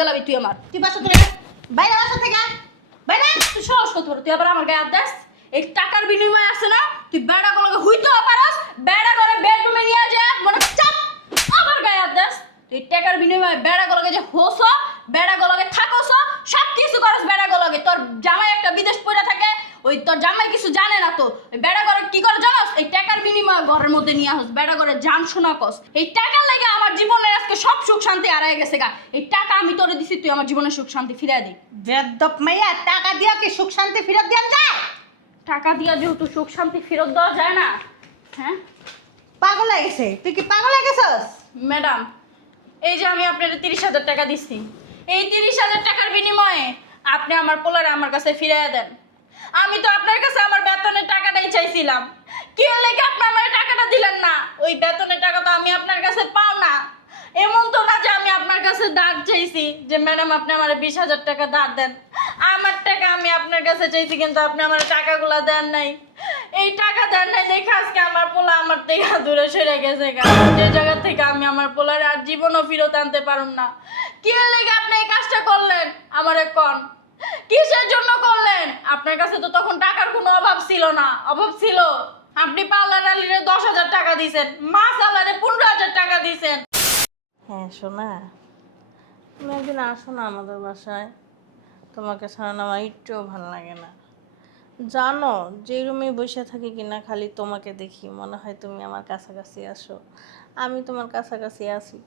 গেলাবি তুই আমার। তুই বাসা থেকে বাইরে, বাসা থেকে বাইরে। তুই সাহস কত বড়, তুই আবার আমার গায়ে হাত দিস? এই টাকার বিনিময়ে আছে না, তুই বেড়া গুলোকে হুইতেও পারস, বেড়া করে বেডরুমে নিয়ে যা মনে চাপ আমার গায়ে হাত দিস। তুই টাকার বিনিময়ে বেড়া গুলোকে যে হোস, বেড়া গুলোকে থাকস, সব কিছু করস বেড়া গুলোকে। তোর জামাই একটা বিদেশ পড়ে থাকে, ওই তোর জামাই কিছু জানে না তো ওই বেড়া করে কি করে জানাস? এই টাকার বিনিময়ে ঘরের মধ্যে নিয়ে আসস, বেড়া করে জান শোনা কস। এই টাকার লাগে আমার জীবনের আজকে সব সুখ শান্তি হারায় গেছে গা। এই টাকা আমি তোরে দিছি, তুই আমার জীবনের সুখ শান্তি ফিরিয়ে দে। বেদপ মাইয়া, টাকা দিয়া কি সুখ শান্তি ফেরত দেন যায়? টাকা দিয়া যেহেতু সুখ শান্তি ফেরত দেওয়া যায় না। হ্যাঁ পাগল হয়ে গেছে, তুই কি পাগল হয়ে গেছস? ম্যাডাম, এই যে আমি আপনার 30,000 টাকা দিচ্ছি, এই 30,000 টাকার বিনিময়ে আপনি আমার পোলারে আমার কাছে ফিরিয়ে দেন। আমি তো আপনার কাছে আমার বেতনের টাকাটাই চাইছিলাম, কি হলে কি আপনি আমার টাকাটা দিলেন না? ওই বেতনের টাকা তো আমি আপনার কাছে পাও না। এমন তো না যে আমি আপনার কাছে ধার চাইছি যে ম্যাডাম আপনি আমার 20,000 টাকা ধার দেন। আমার টাকা আমি আপনার কাছে চাইছি, কিন্তু আপনি আমার টাকাগুলো দেন নাই। এই টাকা দেন নাই দেখে আজকে আমার পোলা আমার থেকে দূরে সরে গেছে গা। যে জায়গা থেকে আমি আমার পোলার আর জীবনও ফিরত আনতে পারুম না। কি লেগে আপনি এই কাজটা করলেন আমারে কোন? কিসের জন্য করলেন? আপনার কাছে তো তখন টাকার কোনো অভাব ছিল না। অভাব ছিল? আপনি পার্লার আলিরে 10,000 টাকা দিয়েছেন, মাছ আলারে 15,000 টাকা দিয়েছেন। হ্যাঁ শোনা, তুমি একদিন আসো না আমাদের বাসায়। তোমাকে ছাড়া না আমার একটুও ভালো লাগে না। জানো যে রুমে বসে থাকি কিনা খালি তোমাকে দেখি, মনে হয় তুমি আমার কাছাকাছি আসো, আমি তোমার কাছাকাছি আসি।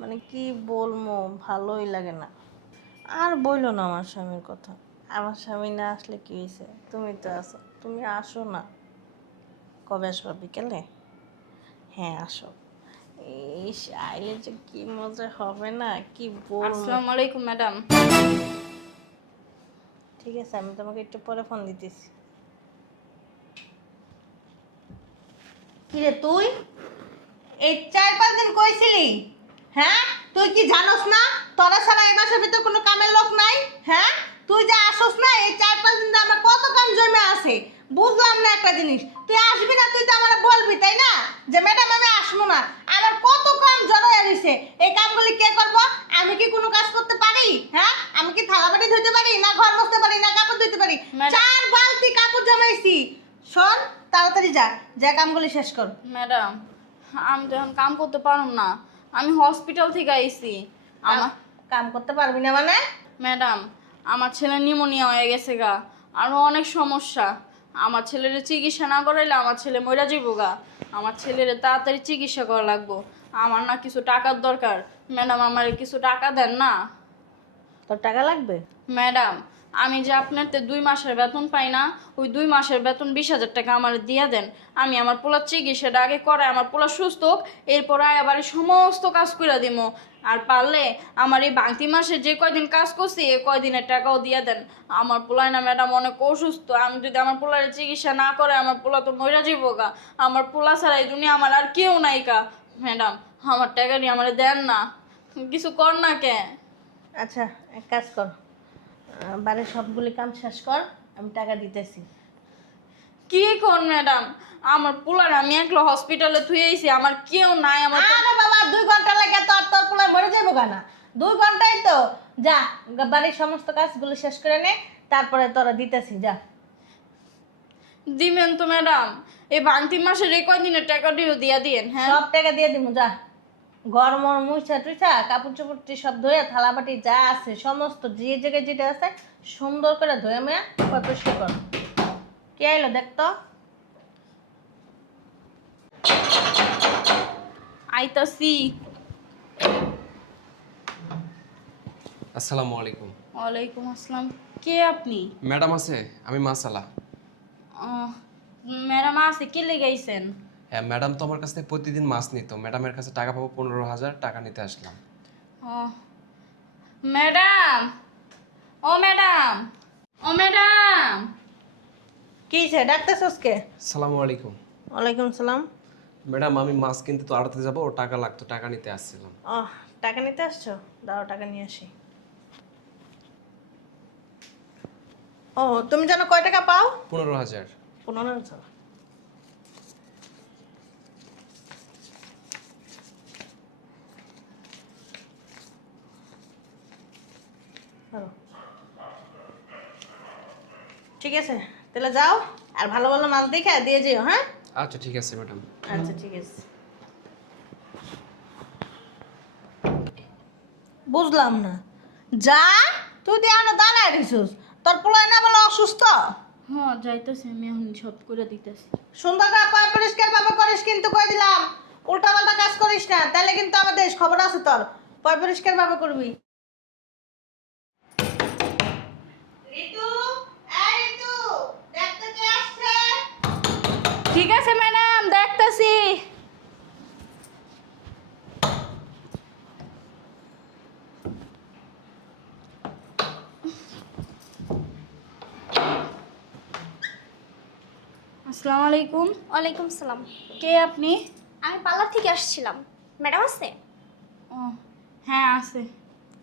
মানে কি বলবো, ভালোই লাগে না। আর বইলো না আমার স্বামীর কথা। আমার স্বামী না আসলে কি হয়েছে, তুমি তো আসো, তুমি আসো না। কবে আসবা? বিকেলে? হ্যাঁ আসো। এই আইলে যে কি মজা হবে না, কি বলবো। আসসালামু আলাইকুম ম্যাডাম। ঠিক আছে, আমি তোমাকে একটু পরে ফোন দিতেছি। কিরে তুই এই 4-5 দিন কইছিলি? হ্যাঁ, তুই কি জানোস না তোরা ছাড়া এই মাসের ভিতর কোনো কামের লোক নাই? হ্যাঁ, তুই যে আসোস না এই 4-5 দিন আমার কত কাম জমে আছে। বুঝলাম না একটা জিনিস, তুই আসবি না, তুই তো আমার বলবি তাই না যে ম্যাডাম আমি আসবো না। আমার কত কাম জড়ো হয়ে গেছে, এই কামগুলি কে করব? আমি কি কোনো কাজ করতে পারি? হ্যাঁ, আমি কি থালা বাটি ধুতে পারি, না ঘর মুছতে পারি, না কাপড় ধুতে পারি? ম্যাডাম। 4 বালতি কাপড় জমাইছি। শোন, তাড়াতাড়ি যা, যা কামগুলি শেষ কর। ম্যাডাম, আমি তো এখন কাম করতে পারুম না, আমি হসপিটাল থেকে আইছি। আমার কাম করতে পারবি না মানে? ম্যাডাম, আমার ছেলে নিউমোনিয়া হয়ে গেছে গা, আরও অনেক সমস্যা। আমার ছেলের চিকিৎসা না করাইলে আমার ছেলে মরে যাবো গা। আমার ছেলের তাড়াতাড়ি চিকিৎসা করা লাগবো। আমার না কিছু টাকার দরকার। ম্যাডাম, আমার কিছু টাকা দেন না। তোর টাকা লাগবে? ম্যাডাম, আমি যে আপনার 2 মাসের বেতন পাই না, ওই 2 মাসের বেতন 20,000 টাকা আমার দিয়ে দেন। আমি আমার পোলার চিকিৎসাটা আগে করাই, আমার পোলা সুস্থ হোক, এরপর আবার সমস্ত কাজ করে দিব। আর পারলে আমার এই বাংতি মাসে যে কয়দিন কাজ করছি এই কয়দিনের টাকাও দিয়ে দেন। আমার পোলায় না ম্যাডাম অনেক অসুস্থ, আমি যদি আমার পোলার চিকিৎসা না করে আমার পোলা তো মরে যাবো গা। আমার পোলা ছাড়া এই দুনিয়া আমার আর কেউ নাই কা। ম্যাডাম, আমার টাকা নিয়ে আমার দেন না, কিছু কর না কে। আচ্ছা, এক কাজ কর, বাড়ির সবগুলি কাম শেষ কর, আমি টাকা দিতেছি। কি কোন ম্যাডাম, আমার পোলার আমি একলা হসপিটালে থুই আইছি, আমার কেউ নাই। আমার আরে বাবা, 2 ঘন্টা লাগে তোর তোর পোলা মরে যাবো কেন? 2 ঘন্টাই তো। যা, বাড়ির সমস্ত কাজগুলো শেষ করে নে, তারপরে তোরা দিতেছি, যা। দিবেন তো ম্যাডাম? এই বাংতি মাসের এই কয়দিনের টাকাটিও দিয়া দিয়েন। হ্যাঁ, সব টাকা দিয়ে দিমু, যা। গরম মুছা টুইছা কাপড় চোপড় সব ধুয়ে থালা বাটি যা আছে সমস্ত যে জায়গায় যেটা আছে সুন্দর করে ধুয়ে মেয়া পরিষ্কার কর। কে আইলো দেখ তো। আইতাছি। আসসালামু আলাইকুম। ওয়ালাইকুম আসসালাম। কে আপনি? ম্যাডাম আছে, আমি মাসালা। আহ, ম্যাডাম আছে, কি লেগাইছেন? হ্যাঁ, ম্যাডাম তো আমার কাছ থেকে প্রতিদিন মাছ নিত। ম্যাডামের কাছে টাকা পাবো 15,000 টাকা নিতে আসলাম। ম্যাডাম, ও ম্যাডাম, ও ম্যাডাম। কি সে ডাকতেছস কে? আসসালামু আলাইকুম। ওয়ালাইকুম সালাম। ম্যাডাম, আমি মাছ কিনতে তো আড়তে যাবো, টাকা লাগতো, টাকা নিতে আসছিলাম। ও, টাকা নিতে আসছো? দাও টাকা নিয়ে আসি। ও, তুমি জানো কয় টাকা পাও? 15,000। 15,000। ধরো। ঠিক আছে, তাহলে যাও আর ভালো ভালো মাছ দেখে দিয়ে যেও, হ্যাঁ? আচ্ছা ঠিক আছে ম্যাডাম। আচ্ছা ঠিক আছে। বুঝলাম না, যা তুই তো এখনো দাঁড়ায় রেছিস, তোর পোলায় না বলে অসুস্থ। হ্যাঁ যাইতেছি, আমি এখন সব করে দিতেছি। সুন্দর করে পয় পরিষ্কার ভাবে করিস কিন্তু, কই দিলাম উল্টা পাল্টা কাজ করিস না, তাহলে কিন্তু আমার দেশ খবর আছে তোর। পয় পরিষ্কার ভাবে করবি। ঋতু, এই ঋতু, দেখতে কে আসছে? ঠিক আছে ম্যাডাম, দেখতেছি। আসসালামু আলাইকুম। ওয়ালাইকুম সালাম। কে আপনি? আমি পার্লার থেকে আসছিলাম। ম্যাডাম আছে? ও হ্যাঁ আছে।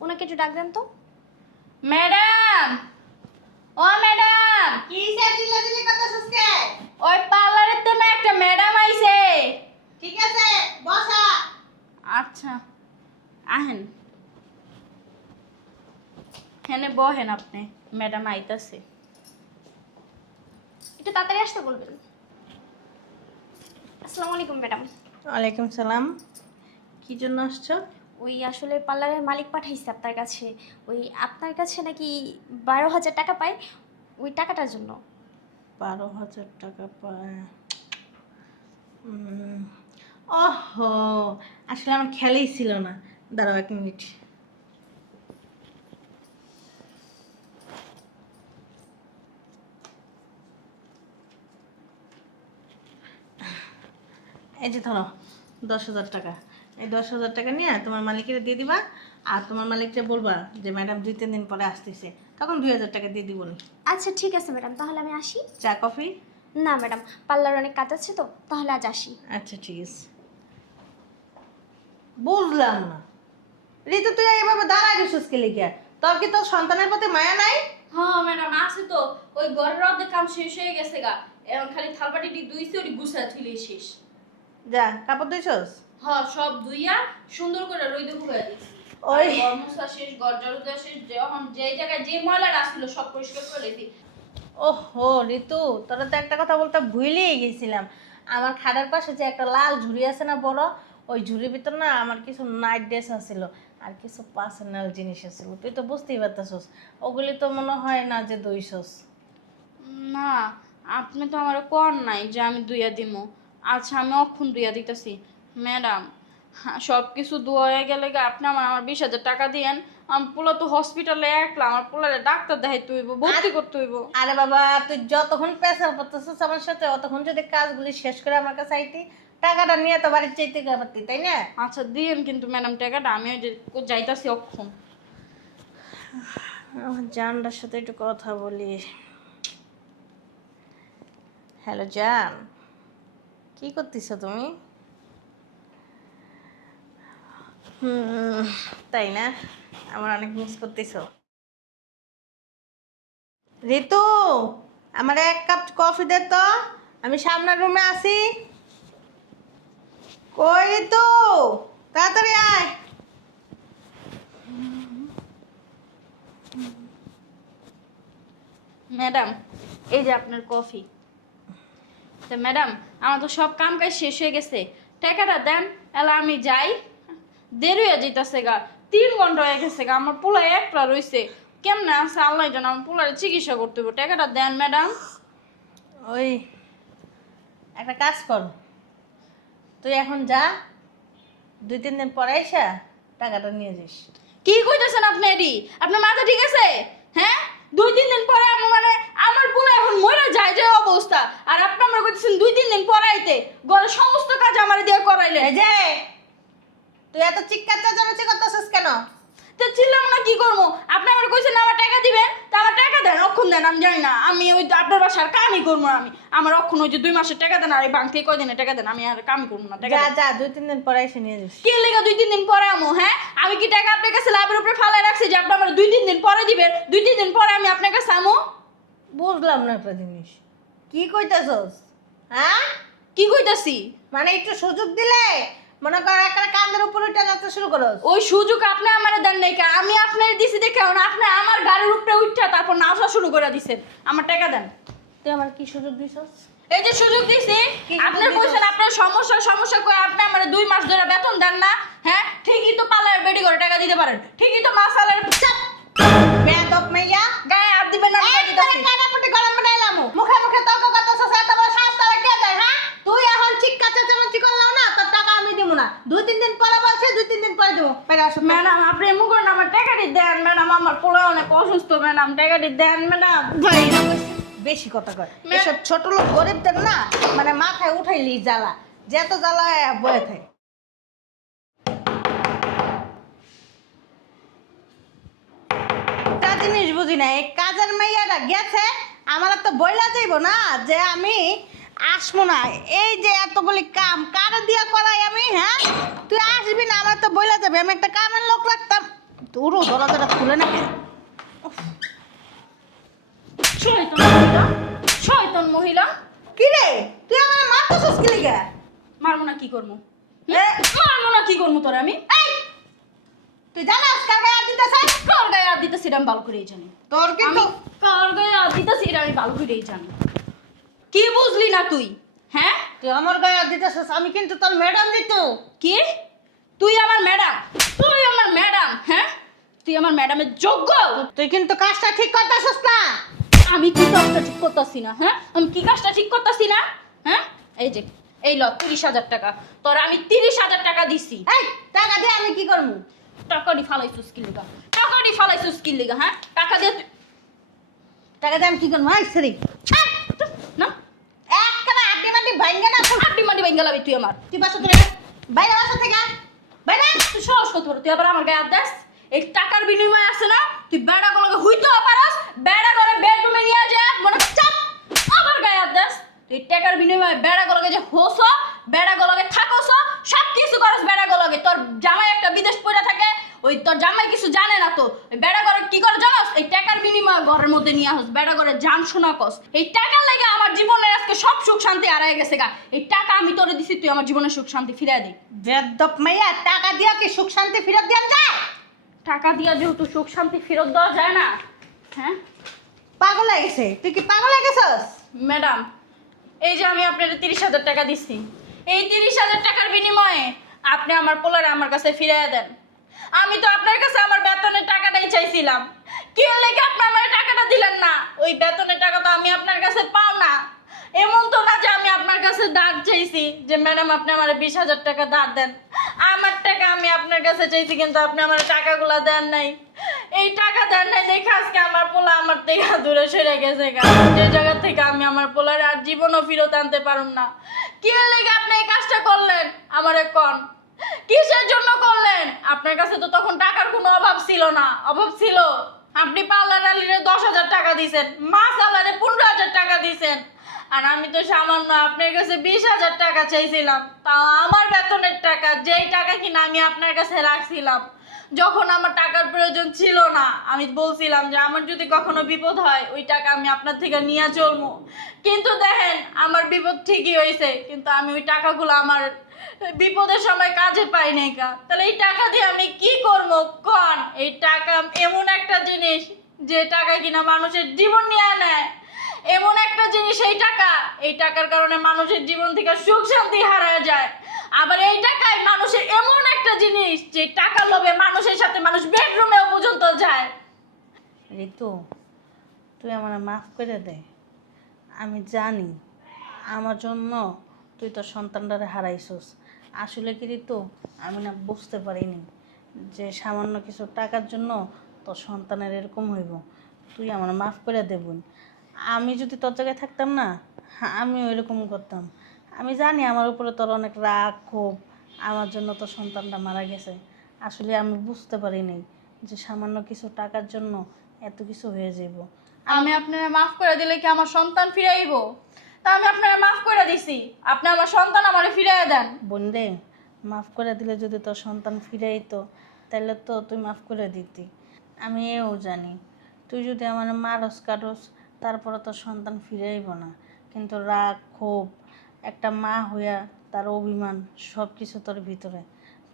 ওনাকে একটু ডাক দেন তো। ম্যাডাম, ও ম্যাডাম, কি সে চিল্লাচিল্লি করতেছিস কে? ওই পার্লারের তো না একটা ম্যাডাম আইছে। ঠিক আছে, বসা। আচ্ছা আহেন, হেনে বহেন আপনি, ম্যাডাম আইতাছে। একটু তাড়াতাড়ি আসতে বলবেন। আসসালামু আলাইকুম ম্যাডাম। ওয়ালাইকুম সালাম। কি জন্য আসছো? ওই আসলে পার্লারের মালিক পাঠাইছে আপনার কাছে। ওই আপনার কাছে নাকি 12,000 টাকা পায়, ওই টাকাটার জন্য। 12,000 টাকা পায়? ওহো, আসলে আমার খেয়ালই ছিল না। দাঁড়াও 1 মিনিট। এই যে ধরো 10,000 টাকা। এই 10,000 টাকা নিয়ে তোমার মালিকের দিয়ে দিবা, আর তোমার মালিককে বলবা যে ম্যাডাম 2-3 দিন পরে আসতেছে, তখন 2,000 টাকা দিয়ে দিব। আচ্ছা ঠিক আছে ম্যাডাম, তাহলে আমি আসি। চা কফি? না ম্যাডাম, পার্লার অনেক কাজ আছে তো, তাহলে আজ আসি। আচ্ছা ঠিক আছে। বুঝলাম না ঋতু, তুই এইভাবে দাঁড়ায় দিছিস কে লিখে? তোর কি তোর সন্তানের প্রতি মায়া নাই? হ্যাঁ ম্যাডাম আছে তো, ওই ঘরের অর্ধেক কাম শেষ হয়ে গেছে গা, এখন খালি থালবাটিটি দুইছে, ওটি গুছা থুলে শেষ। যা কাপড় ধুইছস? হ্যাঁ সব ধুইয়া সুন্দর করে রইদে ঘুরে দিছি। ওই ঘর মোছা শেষ, ঘর ঝাড়ু দেওয়া শেষ, যখন যে জায়গায় যে ময়লাটা ছিল সব পরিষ্কার করে দিছি। ওহো ঋতু, তোরা তো একটা কথা বলতে ভুলেই গেছিলাম। আমার খাটের পাশে যে একটা লাল ঝুড়ি আছে না বড়, ওই ঝুড়ির ভিতর না আমার কিছু নাইট ড্রেস আছিল আর কিছু পার্সোনাল জিনিস আছিল। তুই তো বুঝতেই পারতেছস, ওগুলি তো মনে হয় না যে দইছস। না, আপনি তো আমার কর নাই যে আমি দুইয়া দিমু। আচ্ছা আমি অক্ষণ দুইয়া দিতেছি। ম্যাডাম, সব কিছু দোয়া হয়ে গেলে গা আপনি আমার 20,000 টাকা দিয়েন। আমি পোলা তো হসপিটালে একলা, আমার পোলারে ডাক্তার দেখাইতে হইব, ভর্তি করতে হইব। আরে বাবা, তুই যতক্ষণ পেশাল করতেছিস আমার সাথে, অতক্ষণ যদি কাজগুলি শেষ করে আমার কাছে আইতি, টাকাটা নিয়ে তো বাড়ির চাইতে পারতি, তাই না? আচ্ছা দিয়েন কিন্তু ম্যাডাম টাকাটা, আমি ওই যে যাইতাছি অক্ষণ। আমার জানটার সাথে একটু কথা বলি। হ্যালো জান, কি করতেছো তুমি? তাই না, আমার অনেক মিস করতেছো। ঋতু, আমার 1 কাপ কফি দে তো, আমি সামনের রুমে আছি। কই ঋতু, তাড়াতাড়ি আয়। ম্যাডাম এই যে আপনার কফি। তো ম্যাডাম আমার তো সব কাম কাজ শেষ হয়ে গেছে, টাকাটা দেন, এলা আমি যাই। দেরি হয়ে যেতেছে গা, 3 ঘন্টা হয়ে গেছে গা, আমার পোলা একটা রইছে, কেমনে আছে আল্লাহ জানে, আমার পোলারে চিকিৎসা করতে হবে, টাকাটা দেন ম্যাডাম। ওই একটা কাজ কর, তুই এখন যা, 2-3 দিন পরে এসে টাকাটা নিয়ে যাস। কি কইতেছেন আপনি এডি? আপনার মাথা ঠিক আছে? হ্যাঁ, 2-3 দিন পরে আমি মানে আমার পোলা এখন মরে যায় যে অবস্থা, আর আপনি আমার কইতেছেন 2-3 দিন পরে আইতে, ঘরের সমস্ত কাজ আমার দিয়ে করাইলেন। এই যে তুই এত চিৎকার চেঁচামেচি করতেছিস কেন? তো ছিলাম না, কি করবো? আপনি আমার কইছেন আমার টাকা দিবেন, তা আমার টাকা দেন, অক্ষণ দেন, আমি জানি না, আমি ওই আপনার বাসার কামই করবো না। আমি আমার অক্ষণ ওই যে 2 মাসের টাকা দেন, আর এই ব্যাংক থেকে কয়দিনের টাকা দেন, আমি আর কামই করবো না। টাকা যা দেন। যা, 2-3 দিন পরে এসে নিয়ে যাস। কে লেগে 2-3 দিন পরে আমো? হ্যাঁ, আমি কি টাকা আপনার কাছে লাভের উপরে ফালাই রাখছি যে আপনি আমার 2-3 দিন পরে দিবেন? 2-3 দিন পরে আমি আপনার কাছে আমো? বুঝলাম না একটা জিনিস, কি কইতাছস? হ্যাঁ, কি কইতাছি? মানে একটু সুযোগ দিলে মনে কর একটা কান্দের উপর উঠে নাচতে শুরু করো। ওই সুযোগ আপনি আমারে দেন নাই কে? আমি আপনার দিছি দেখে আপনি আমার গাড়ির উপরে উঠা তারপর নাচা শুরু করে দিছেন। আমার টাকা দেন। তুই আমার কি সুযোগ দিছস? এই যে সুযোগ দিছি, কি সুযোগ আপনার দিছস? কইছেন আপনার সমস্যা কই আপনি আমারে 2 মাস ধরে বেতন দেন না। হ্যাঁ ঠিকই তো পার্লার বেডি করে টাকা দিতে পারেন, ঠিকই তো মাসালের বেয়াদব মেয়া, গায়ে হাত দিবেন না, টাকা একবারে দিতেছি। কানাপটি গরম বানাইলাম। মুখে মুখে তর্ক করতেছস, এত বড় সাহস তোরা কে দেয়? হ্যাঁ, তুই এখন চিক্কা চেঁচামেচি করলাও না, তোর টাকা আমি দিব না। 2-3 দিন পরে বলছে, 2-3 দিন পরে দেবো। বেরা আসো। ম্যাডাম আপনি এমন করেন, আমার টাকাটি দেন ম্যাডাম, আমার পোলা অনেক অসুস্থ ম্যাডাম, টাকাটি দেন ম্যাডাম। ভাই বেশি কথা কয়। এসব ছোট লোক গরিবদের না মানে মাথায় উঠাইলি জ্বালা, যত জ্বালা বয়ে থাকে। একটা জিনিস বুঝি না, এই কাজের মেয়েরা গেছে, আমার তো বইলা যাইব না যে আমি আসবো না। এই যে এতগুলি কাম কারে দিয়া করাই আমি, হ্যাঁ তুই আসবি না, আমার তো বইলা যাবে। আমি একটা কামের লোক রাখতাম, তোরও দরজাটা খুলে না কেন? শয়তান মহিলা। কি রে, তুই আমার মারতেছিস কি লিগা? মারবো না কি করবো? এ, মারবো না কি করবো তোর আমি? এই, তুই জানাস কার গায়ে হাত দিতেছে? কার গায়ে হাত দিতেছি এটা আমি ভালো করেই জানি। তোর কিন্তু আমি কার গায়ে হাত দিতেছি এটা আমি ভালো করেই জানি। কি বুঝলি না তুই? হ্যাঁ তুই আমার গায়ে হাত দিতেছিস, আমি কিন্তু তোর ম্যাডাম দিত। কি? তুই আমার ম্যাডাম? তুই আমার ম্যাডাম? হ্যাঁ তুই আমার ম্যাডামের যোগ্য? তুই কিন্তু কাজটা ঠিক করতেছিস না। আমি কি কাজটা ঠিক করতেছি না? হ্যাঁ আমি কি কাজটা ঠিক করতেছি না? হ্যাঁ এই যে এই ল 30,000 টাকা, তোর আমি 30,000 টাকা দিছি। এই টাকা দিয়ে আমি কি করবো? টাকাটি ফালাইছিস কি লিগা? টাকাটি ফালাইছিস কি লিগা? হ্যাঁ টাকা দিয়ে টাকা দিয়ে আমি কি করবো? এই সরি না একটা আড্ডি মাড্ডি ভাঙ্গে না। আড্ডি মাড্ডি বেঙ্গালাবি তুই আমার। তুই বাসা থেকে বাইরে, বাসা থেকে বাইরে। তুই সাহস কত বড়, তুই আবার আমার গায়ে হাত দিস? এই টাকার বিনিময়ে আছে না, তুই বেড়া গুলোকে হুইতেও পারস, বেড়া করে বেডরুমে নিয়ে যা মনে চাপ আমার গায়ে হাত দিস। তুই টাকার বিনিময়ে বেড়া গুলোকে যে হোস, বেড়া গুলোকে থাকস, সব কিছু করস বেড়া গুলোকে। তোর জামাই একটা বিদেশ পড়ে থাকে, ওই তোর জামাই কিছু জানে না তো ওই বেড়া করে কি করে জানাস? এই টাকার বিনিময়ে ঘরের মধ্যে নিয়ে আসস, বেড়া করে জান শোনা কস। এই টাকার লাগে আমার জীবনের আজকে সব সুখ শান্তি হারায় গেছে গা। এই টাকা আমি তোরে দিছি, তুই আমার জীবনের সুখ শান্তি ফিরিয়ে দে। বেদব মাইয়া, টাকা দিয়া কি সুখ শান্তি ফেরত দেন যায়? টাকা দিয়া যেহেতু সুখ শান্তি ফেরত দেওয়া যায় না। হ্যাঁ পাগল হয়ে গেছে, তুই কি পাগল হয়ে গেছস? ম্যাডাম, এই যে আমি আপনার 30,000 টাকা দিচ্ছি, এই 30,000 টাকার বিনিময়ে আপনি আমার পোলারে আমার কাছে ফিরিয়ে দেন। আমি তো আপনার কাছে আমার বেতনের টাকাটাই চাইছিলাম, কি লেগে আপনি আমার টাকাটা দিলেন না? ওই বেতনের টাকা তো আমি আপনার কাছে পাও না। এমন তো না যে আমি আপনার কাছে ধার চাইছি যে ম্যাডাম আপনি আমার 20,000 টাকা ধার দেন। আমার টাকা আমি আপনার কাছে চাইছি কিন্তু আপনি আমার টাকাগুলো দেন নাই। এই টাকা দেন নাই দেখে আজকে আমার পোলা আমার থেকে দূরে সরে গেছে গা। যে জায়গা থেকে আমি আমার পোলার আর জীবনও ফিরত আনতে পারুম না। কি লেগে আপনি এই কাজটা করলেন আমারে কোন? কিসের জন্য করলেন? আপনার কাছে তো তখন টাকার কোনো অভাব ছিল না। অভাব ছিল? আপনি পার্লার আলিরে 10,000 টাকা দিয়েছেন, মাছ আলারে 15,000 টাকা দিয়েছেন, আর আমি তো সামান্য আপনার কাছে 20,000 টাকা চাইছিলাম, তাও আমার বেতনের টাকা, যেই টাকা কিনা আমি আপনার কাছে রাখছিলাম। যখন আমার টাকার প্রয়োজন ছিল না আমি বলছিলাম যে আমার যদি কখনো বিপদ হয় ওই টাকা আমি আপনার থেকে নিয়ে চলবো, কিন্তু দেখেন আমার বিপদ ঠিকই হয়েছে, কিন্তু আমি ওই টাকাগুলো আমার বিপদের সময় কাজে পাই নাই কা। তাহলে এই টাকা দিয়ে আমি কি করব কোন? এই টাকা এমন একটা জিনিস যে টাকা কিনা মানুষের জীবন নিয়ে নেয়, এমন একটা জিনিস এই টাকার কারণে মানুষের জীবন থেকে সুখ শান্তি হারায় যায়। আবার এই টাকায় মানুষের এমন একটা জিনিস যে টাকা লোভে মানুষের সাথে মানুষ বেডরুমেও পর্যন্ত যায়। ঋতু, তুই আমার মাফ করে দে। আমি জানি আমার জন্য তুই তোর সন্তানটারে হারাইছস। আসলে কি ঋতু, আমি না বুঝতে পারিনি যে সামান্য কিছু টাকার জন্য তোর সন্তানের এরকম হইব। তুই আমার মাফ করে দেবুন। আমি যদি তোর জায়গায় থাকতাম না, আমি ওইরকম করতাম। আমি জানি আমার উপরে তোর অনেক রাগ ক্ষোভ, আমার জন্য তোর সন্তানটা মারা গেছে। আসলে আমি বুঝতে পারিনি যে সামান্য কিছু টাকার জন্য এত কিছু হয়ে যাব। আমি আপনারা মাফ করে দিলে কি আমার সন্তান ফিরে আইব? তা আমি আপনারা মাফ করে দিছি, আপনি আমার সন্তান আমারে ফিরিয়ে দেন। বোন রে, মাফ করে দিলে যদি তোর সন্তান ফিরে আইতো তাহলে তো তুই মাফ করে দিতি। আমি এও জানি তুই যদি আমার মারস কাটস তারপরে তোর সন্তান ফিরে আইব না, কিন্তু রাগ ক্ষোভ একটা মা হইয়া তার অভিমান সব কিছু তোর ভিতরে।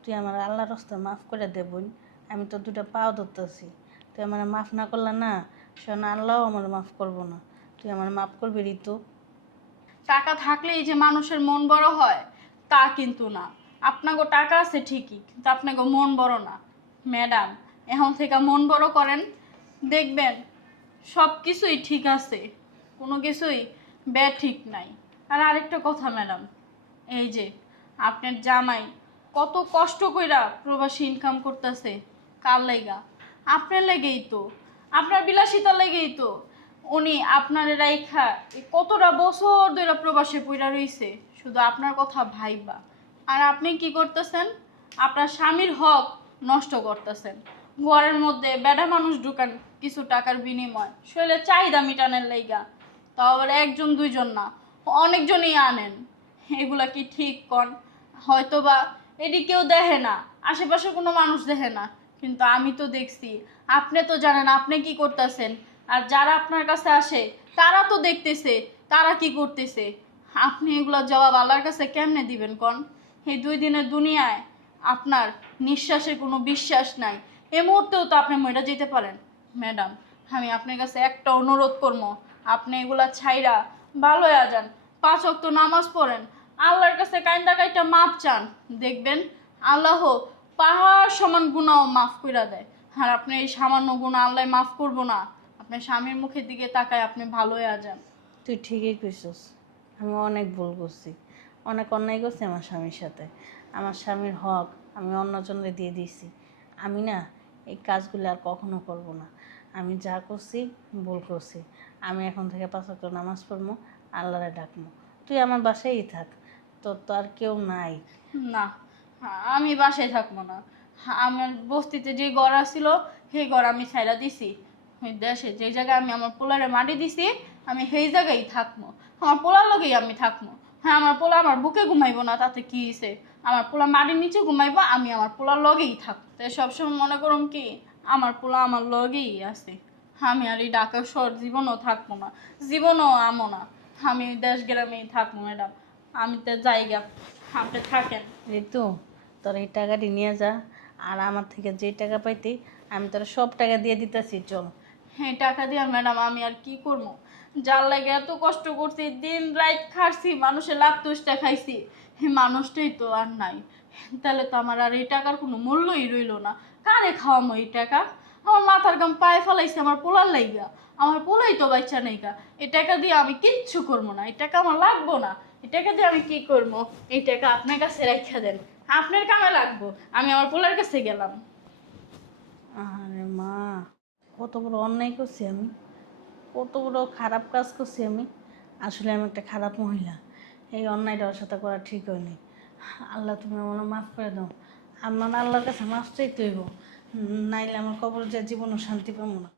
তুই আমার আল্লাহর রাস্তায় মাফ করে দে বোন। আমি তো দুটা পাও ধরতেছি, তুই আমার মাফ না করলে না, শোন আল্লাহও আমার মাফ করবো না। তুই আমার মাফ করবি ঋতু? টাকা থাকলেই যে মানুষের মন বড় হয় তা কিন্তু না। আপনাকে টাকা আছে ঠিকই, কিন্তু আপনাকে মন বড় না। ম্যাডাম, এখন থেকে মন বড় করেন, দেখবেন সব কিছুই ঠিক আছে, কোনো কিছুই ঠিক নাই। আর আরেকটা কথা ম্যাডাম, এই যে আপনার জামাই কত কষ্ট কইরা প্রবাসী ইনকাম করতেছে, কার লাইগা? আপনার লেগেই তো, আপনার বিলাসিতা লেগেই তো উনি আপনার রাইখা এই কতটা বছর ধরে প্রবাসে পইরা রইছে শুধু আপনার কথা ভাইবা। আর আপনি কি করতেছেন? আপনার স্বামীর হক নষ্ট করতেছেন। ঘরের মধ্যে বেডা মানুষ ঢুকান কিছু টাকার বিনিময়, শরীরে চাহিদা মিটানের লাইগা। তাও আবার একজন দুইজন না, অনেকজনই আনেন। এগুলা কি ঠিক কন? হয়তোবা এটি কেউ দেখে না, আশেপাশে কোনো মানুষ দেখে না, কিন্তু আমি তো দেখছি। আপনি তো জানেন আপনি কি করতেছেন, আর যারা আপনার কাছে আসে তারা তো দেখতেছে তারা কি করতেছে। আপনি এগুলা জবাব আল্লাহর কাছে কেমনে দিবেন কন? এই 2 দিনের দুনিয়ায় আপনার নিঃশ্বাসে কোনো বিশ্বাস নাই, এ মুহূর্তেও তো আপনি মরে যেতে পারেন। ম্যাডাম, আমি আপনার কাছে একটা অনুরোধ করবো, আপনি এগুলা ছাইরা ভালো হয়ে যান, 5 ওয়াক্ত নামাজ পড়েন, আল্লাহর কাছে কাইন্দা কাইটা মাপ চান, দেখবেন আল্লাহ পাহাড় সমান গুনাহ মাফ কইরা দেয়। আর আপনি এই সামান্য গুনাহ আল্লাহ মাফ করবো না? আপনার স্বামীর মুখের দিকে তাকায় আপনি ভালো হয়ে যান। তুই ঠিকই কইছিস, আমি অনেক ভুল করছি, অনেক অন্যায় করছি আমার স্বামীর সাথে। আমার স্বামীর হক আমি অন্যজনকে দিয়ে দিয়েছি। আমি না এই কাজগুলো আর কখনো করব না। আমি যা করছি ভুল করছি। আমি এখন থেকে 5 ওয়াক্ত নামাজ পড়বো, আল্লাহরে ডাকবো। তুই আমার বাসায়ই থাক, তোর তো আর কেউ নাই। না, আমি বাসায় থাকবো না। আমার বস্তিতে যে ঘর আছিল সেই ঘর আমি ছাইড়া দিছি। ওই দেশে যে জায়গায় আমি আমার পোলারে মাটি দিছি আমি সেই জায়গায় থাকবো, আমার পোলার লগেই আমি থাকবো। হ্যাঁ, আমার পোলা আমার বুকে ঘুমাইবো না তাতে কি হইছে? আমার পোলা মাটির নিচে ঘুমাইবো, আমি আমার পোলার লগেই থাকবো। তাই সবসময় মনে করুম কি আমার পোলা আমার লগেই আছে। আমি আর এই ঢাকা শহর জীবনও থাকবো না, জীবনও আমো না। আমি দেশ গ্রামেই থাকবো ম্যাডাম। আমি তো জায়গা, আপনি থাকেন। ঋতু, তোর এই টাকাটি নিয়ে যা, আর আমার থেকে যে টাকা পাইতি আমি তোর সব টাকা দিয়ে দিতেছি, চল। হ্যাঁ, টাকা দিয়া ম্যাডাম আমি আর কি করবো? যার লাগে এত কষ্ট করছি, দিন রাত খাটছি, মানুষের লাভ তুষ্টা খাইছি, এই মানুষটাই তো আর নাই। তাহলে তো আমার আর এই টাকার কোনো মূল্যই রইলো না। কারে খাওয়ামো এই টাকা? আমার মাথার গাম পায়ে ফেলাইছে আমার পোলার লাইগা, আমার পোলাই তো বাচ্চা নেইগা। এই টাকা দিয়ে আমি কিচ্ছু করবো না, এই টাকা আমার লাগবো না। এই টাকা দিয়ে আমি কি করবো? এই টাকা আপনার কাছে রাখা দেন, আপনার কামে লাগবো। আমি আমার পোলার কাছে গেলাম। আরে মা, কত বড় অন্যায় করছি আমি, কত বড় খারাপ কাজ করছি আমি। আসলে আমি একটা খারাপ মহিলা, এই অন্যায়টা ওর সাথে করা ঠিক হয়নি। আল্লাহ তুমি আমার মাফ করে দাও। আমার আল্লাহর কাছে মাফ চাইতে হইব, নাইলে আমার কবর যে জীবনও শান্তি পাবো না।